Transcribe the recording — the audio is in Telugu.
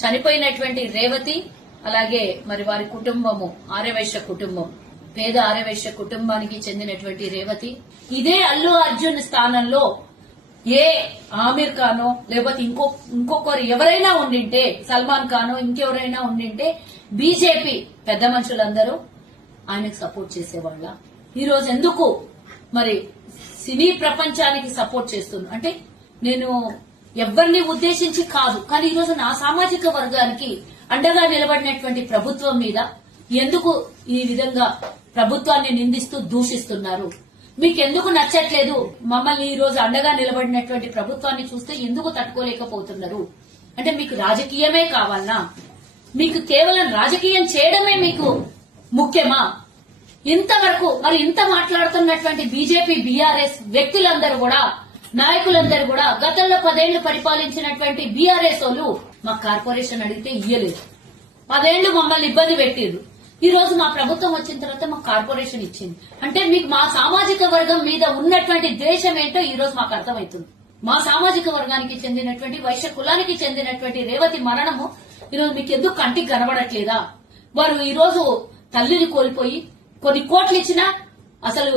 చనిపోయినటువంటి రేవతి అలాగే మరి వారి కుటుంబము ఆర్యవైశ్య కుటుంబం, పేద ఆర్యవైశ్య కుటుంబానికి చెందినటువంటి రేవతి ఇదే అల్లు అర్జున్ స్థానంలో ఏ ఆమిర్ ఖానో లేకపోతే ఇంకొకరు ఎవరైనా ఉండింటే, సల్మాన్ ఖానో ఇంకెవరైనా ఉండింటే బీజేపీ పెద్ద మనుషులందరూ ఆయనకు సపోర్ట్ చేసేవాళ్ళ. ఈ రోజు ఎందుకు మరి సినీ ప్రపంచానికి సపోర్ట్ చేస్తున్నారు అంటే నేను ఎవరిని ఉద్దేశించి కాదు, కానీ ఈ రోజు నా సామాజిక వర్గానికి అండగా నిలబడినటువంటి ప్రభుత్వం మీద ఎందుకు ఈ విధంగా ప్రభుత్వాన్ని నిందిస్తూ దూషిస్తున్నారు? మీకెందుకు నచ్చట్లేదు? మమ్మల్ని ఈ రోజు అండగా నిలబడినటువంటి ప్రభుత్వాన్ని చూస్తే ఎందుకు తట్టుకోలేకపోతున్నారు? అంటే మీకు రాజకీయమే కావాలనా? మీకు కేవలం రాజకీయం చేయడమే మీకు ముఖ్యమా? ఇంతవరకు మరి ఇంత మాట్లాడుతున్నటువంటి బీజేపీ బీఆర్ఎస్ వ్యక్తులందరూ కూడా, నాయకులందరూ కూడా గతంలో 10 ఏళ్లు పరిపాలించినటువంటి బీఆర్ఎస్ వాళ్ళు మా కార్పొరేషన్ అడిగితే ఇయ్యలేదు. 10 ఏళ్లు మమ్మల్ని ఇబ్బంది పెట్టిండ్రు. ఈ రోజు మా ప్రభుత్వం వచ్చిన తర్వాత మాకు కార్పొరేషన్ ఇచ్చింది. అంటే మీకు మా సామాజిక వర్గం మీద ఉన్నటువంటి ద్వేషం ఏంటో ఈ రోజు మాకు అర్థమవుతుంది. మా సామాజిక వర్గానికి చెందినటువంటి వైశ్య కులానికి చెందినటువంటి రేవతి మరణము ఈ రోజు మీకు ఎందుకు కంటికి కనబడట్లేదా? వారు ఈ రోజు తల్లిని కోల్పోయి కొన్ని కోట్లు ఇచ్చినా అసలు